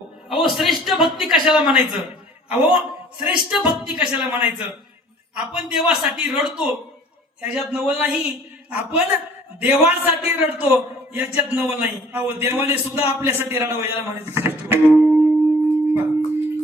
अहो श्रेष्ठ भक्ती कशाला म्हणायचं? अहो श्रेष्ठ भक्ती कशाला म्हणायचं? आपण देवासाठी रडतो याच्यात नवल नाही. आपण देवासाठी रडतो याच्यात नवल नाही. अहो देवाने सुद्धा आपल्यासाठी रडावं याला म्हणायचं श्रेष्ठ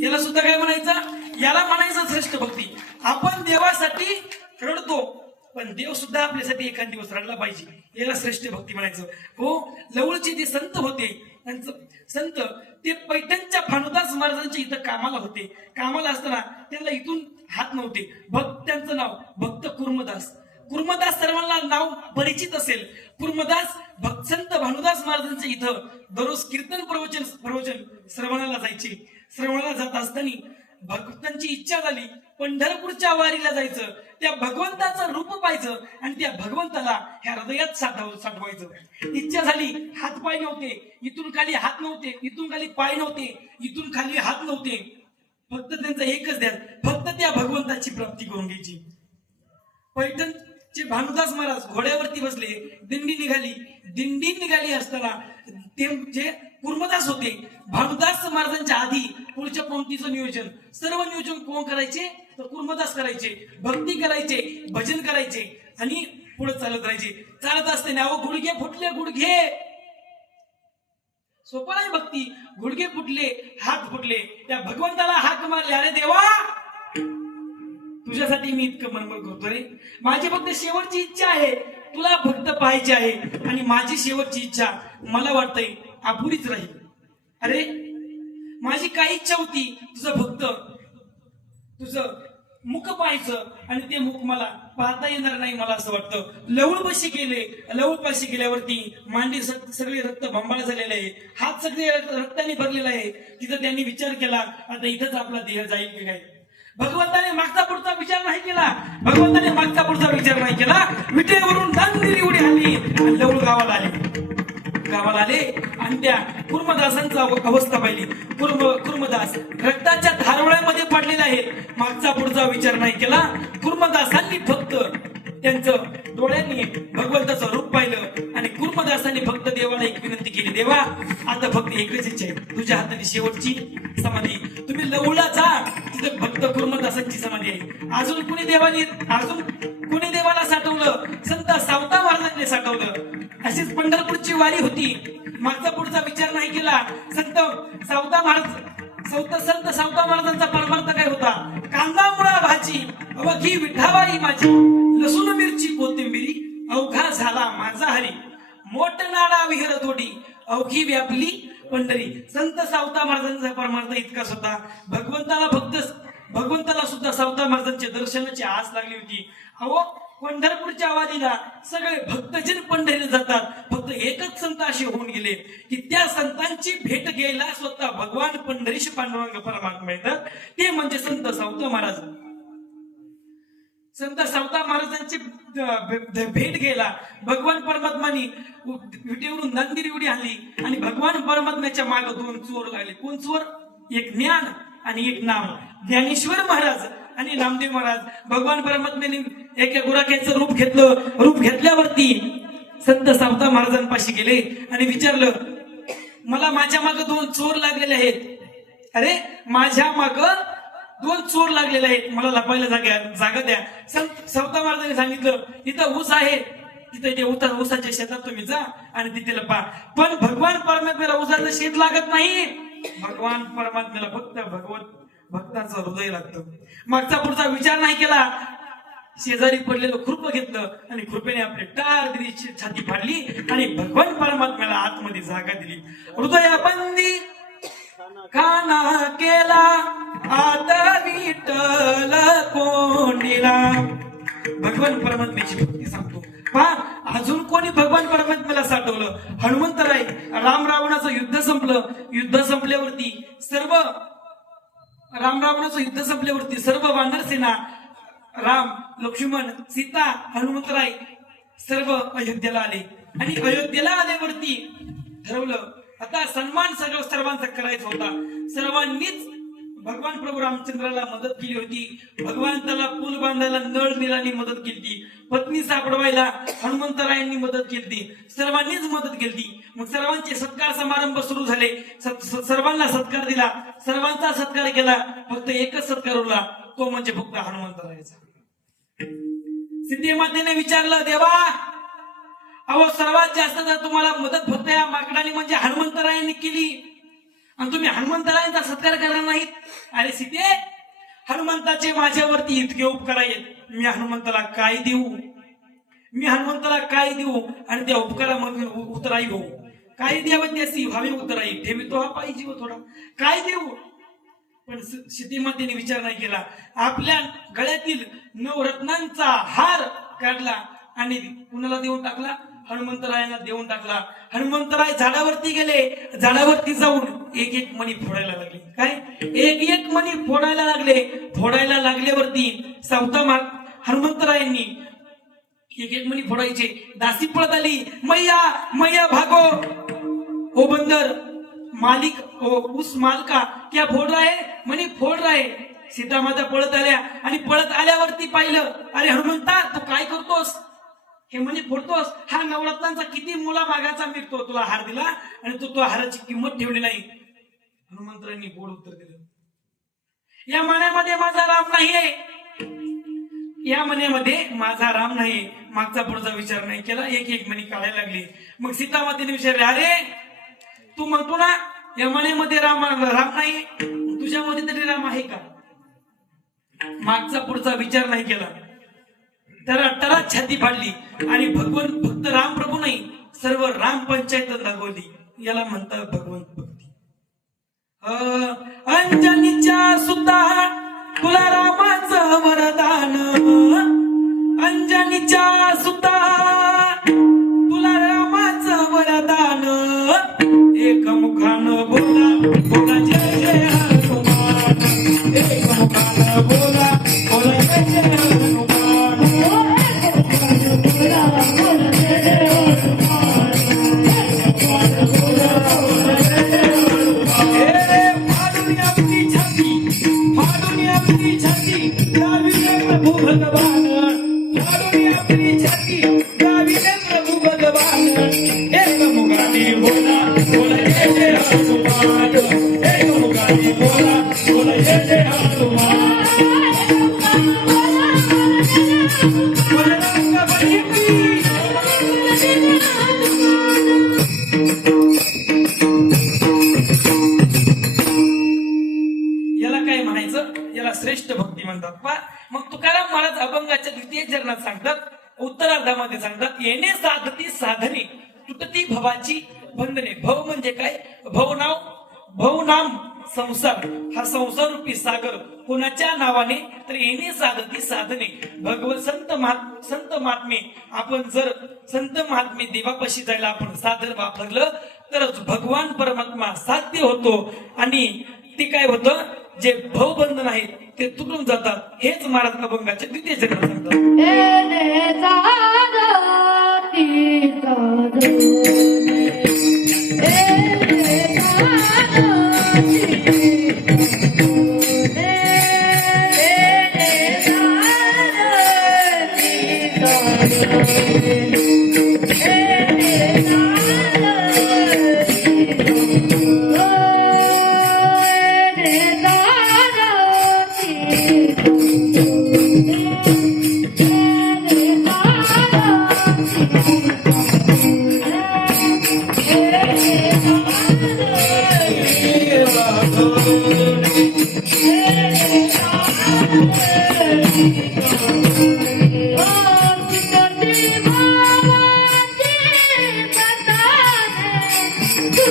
याला सुद्धा काय म्हणायचं? याला म्हणायचं श्रेष्ठ भक्ती. आपण देवासाठी रडतो पण देव सुद्धा आपल्यासाठी एखाद दिवस रडला पाहिजे. याला श्रेष्ठ भक्ती म्हणायचं. हो लवळचे जे संत होते त्यांचं संत ते पैठणच्या भानुदास महाराजांच्या इथं कामाला होते. कामाला असताना त्यांना इथून हात नव्हते. भक्त त्यांचं नाव भक्त कुर्मदास. कुर्मदास सर्वांना नाव परिचित असेल. कुर्मदास भक्त संत भानुदास महाराजांच्या इथं दररोज कीर्तन प्रवचन प्रवचन श्रवणाला जायचे. श्रवणाला जात असताना भक्तांची इच्छा झाली. पंढरपूरच्या वारीला जायचं त्या भगवंताचं रूप पाहायचं आणि त्या भगवंताला ह्या हृदयात साठव साठवायचं. इच्छा झाली हात पाय नव्हते. इथून खाली हात नव्हते. इथून खाली पाय नव्हते. इथून खाली हात नव्हते. फक्त त्यांचा एकच ध्यान फक्त त्या भगवंताची प्राप्ती करून घ्यायची. पैठणचे भानुदास महाराज घोड्यावरती बसले दिंडी निघाली. दिंडी निघाली असताना ते जे कुर्मदास होते भानुदास महाराजांच्या आधी पुढच्या पंक्तीचं नियोजन. सर्व नियोजन कोण करायचे? तर कुर्मदास करायचे भक्ती करायचे भजन करायचे आणि पुढे चालत राहायचे. चालत असताना अहो गुडघे फुटले गुडघे! सोपं नाही भक्ती. गुडघे फुटले हात फुटले. त्या भगवंताला हाक मारले अरे देवा! तुझ्यासाठी मी इतकं मनमन करतो रे. माझी फक्त शेवटची इच्छा आहे. तुला फक्त पाहायची आहे आणि माझी शेवटची इच्छा मला वाटतंय अपुरीच राहील. अरे माझी काय इच्छा होती तुझं भक्त तुझं मुख पाहायचं आणि ते मुख मला पाहता येणार नाही मला असं वाटतं. लवळपाशी गेले लवळपाशी गेल्यावरती मांडी सग- सगळे रक्त भांबाळ झालेले आहे हात सगळे रक्ताने भरलेला आहे तिथं त्यांनी विचार केला आता इथंच आपला देह जाईल की काय भगवंताने मागचा पुढचा विचार नाही केला. भगवंताने मागचा पुढचा विचार नाही केला. विटेवरून दांदिरी उडी आली लवळ गावाला आली. गावाला आले आणि त्या कुर्मदासांचा अवस्था पाहिली. कुर्म कुर्मदास रक्ताच्या धारवळ्यामध्ये पडलेले आहेत. मागचा पुढचा विचार नाही केला. कुर्मदासांनी फक्त त्यांचं डोळ्यांनी भगवंताचं रूप पाहिलं आणि कुर्मदासांनी फक्त देवाला एक विनंती केली देवा आता फक्त एकच इच्छा आहे. तुझ्या हाताने शेवटची समाधी. तुम्ही लवळा जा. तिथे भक्त कुर्मदासांची समाधी आहे. अजून कुणी देवाने अजून कुणी देवाला साठवलं? संत सावता महाराजांनी साठवलं. अशीच पंढरपूरची वारी होती. मागचा पुढचा विचार नाही केला. संत सावता महाराज संत संत सावता महाराजांचा परमार्थ काय होता? कांदा मुळा भाजी. अवघी विठाबाई माझी. लसूण मिरची कोथिंबिरी. अवघा झाला माझा हरी. मोठ नाडा विहर तोडी अवघी व्यापली. पंढरी. संत सावता महाराजांचा परमार्थ इतकाच होता. भगवंताला फक्त भगवंताला सुद्धा सावता महाराजांच्या दर्शनाची आस लागली होती. अहो पंढरपूरच्या वादीला सगळे भक्तजन पंढरीला जातात. फक्त एकच संत असे होऊन गेले की त्या संतांची भेट घ्यायला स्वतः भगवान पंढरीश पांडुरंग परमात्मा येतात ते म्हणजे संत सावता महाराज. संत सावता महाराजांची भेट घ्यायला भगवान परमात्मानी उ- विटेवरून नंदिरी उडी आणली आणि भगवान परमात्म्याच्या मागे दोन चोर लागले. कोण चोर? एक ज्ञान आणि एक नाम. ज्ञानेश्वर महाराज आणि नामदेव महाराज भगवान परमात्म्याने एका गुराख्याचं रूप घेतलं. रूप घेतल्यावरती संत सावता महाराजांपाशी गेले आणि विचारलं मला माझ्या माग दोन चोर लागलेले आहेत. अरे माझ्या माग दोन चोर लागलेले आहेत. मला लपायला जागा जागा द्या. संत सावता महाराजांनी सांगितलं तिथं ऊस आहे. तिथे ते उता ऊसाच्या शेतात तुम्ही जा आणि तिथे लपा पण भगवान परमात्म्याला ऊसाचं शेत लागत नाही. भगवान परमात्म्याला फक्त भगवत भक्ताचं हृदय लागतं. मागचा पुढचा विचार नाही केला. शेजारी पडलेलं खुरप घेतलं आणि कृपेने आपली टार दिली छाती फाडली आणि भगवान परमात्म्याला आतमध्ये जागा दिली. हृदयाबंदी काना केला आता विठ्ठल कोंडीला. भगवान परमात्म्याची भक्ती सांगतो. पहा अजून कोणी भगवान परमात्म्याला साठवलं? हनुमंतराय राम रावणाचं युद्ध संपलं. युद्ध संपल्यावरती राम रावणाचं युद्ध संपल्यावरती सर्व वानर सेना राम लक्ष्मण सीता हनुमंतराय सर्व अयोध्येला आले. आणि अयोध्येला आल्यावरती ठरवलं आता सन्मान सर्व सर्वांचा करायचा होता. सर्वांनीच भगवान प्रभू रामचंद्राला मदत केली होती. भगवंताला पूल बांधायला नळ निलानी मदत केली पत्नी सापडवायला हनुमंतरायांनी मदत केली सर्वांनीच मदत केली मग सर्वांचे सत्कार समारंभ सुरू झाले. सर्वांना सत्कार दिला. सर्वांचा सत्कार केला. फक्त एकच सत्कार उरला. तो म्हणजे फक्त हनुमंतरायाचा. सिद्धीमातेने विचारलं देवा अहो सर्वात जास्त जर तुम्हाला मदत फक्त या माकडाने म्हणजे हनुमंतरायांनी केली आणि तुम्ही हनुमंतरायांचा सत्कार करणार नाहीत. अरे सीते हनुमंताचे माझ्यावरती इतके उपकार आहेत. मी हनुमंताला काय देऊ? मी हनुमंताला काय देऊ? आणि त्या उपकारामधून उतराई होऊ. काय द्यावं त्याची व्हावी उतराई? ठेवितो हा पाहिजे हो थोडा. काय देऊ? पण सीतेमातेने विचार नाही केला. आपल्या गळ्यातील नवरत्नांचा हार काढला आणि कुणाला देऊन टाकला? हनुमंतरायांना देऊन टाकला. हनुमंतराय झाडावरती गेले. झाडावरती जाऊन एक एक मणी फोडायला लागले. काय? एक एक मणी फोडायला लागले. फोडायला लागल्यावरती सावता माग हनुमंतरायांनी एक एक मणी फोडायचे. दासी पळत आली. मैया मैया भागो. ओ बंदर मालिक ओ उस मालका क्या फोड रहा है? म्हणे फोड रहा सीता माता पळत आल्या आणि पळत आल्यावरती पाहिलं. अरे हनुमंता तू हे म्हणजे फोडतोस. हा नवरत्नांचा किती मुला मागाचा मिळतो तुला हार दिला आणि तू तो हाराची किंमत ठेवली नाही. हनुमंतरांनी गोड उत्तर दिलं. या मण्यामध्ये माझा राम नाहीये. या मण्यामध्ये माझा राम नाही मागचा पुढचा विचार नाही केला. एक एक मणी काढायला लागली. मग सीतामातेने विचारले अरे तू म्हणतो ना या मण्यामध्ये राम राम नाही. तुझ्यामध्ये तरी राम आहे का? मागचा पुढचा विचार नाही केला. त्याला टरात छाती पाडली आणि भगवंत भक्त राम प्रभू नाही सर्व राम पंचायत रागवली याला म्हणतात भगवंत भक्ती. अंजनीच्या सुद्धा तुला रामाचं वरदान. अंजनीच्या सुद्धा तुला रामाचं वरदान. एक मुखान बोला बोला गाविले प्रभू भगवान आपली सांगतात येणे साधती साधने. तुटती भवाची बंधने भव म्हणजे काय? भव नाव भव नाम संसार. हा संसार रूपी सागर. कोणाच्या नावाने? तर येणे साधती साधने. भगवत संत महात संत महात्मे आपण जर संत महात्मे देवापाशी जायला आपण साधन वापरलं तरच भगवान परमात्मा साध्य होतो. आणि ते काय होतं? जे भवबंधन आहेत ते तुटून जातात. हेच महाराज अभंगाचे द्वितीय चरण सांगतात. காதோ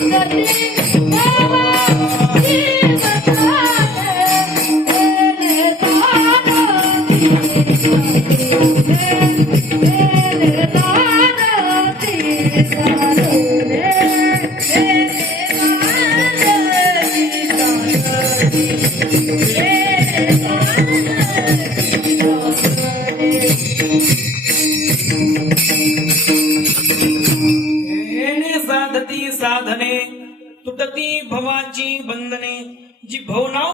येणे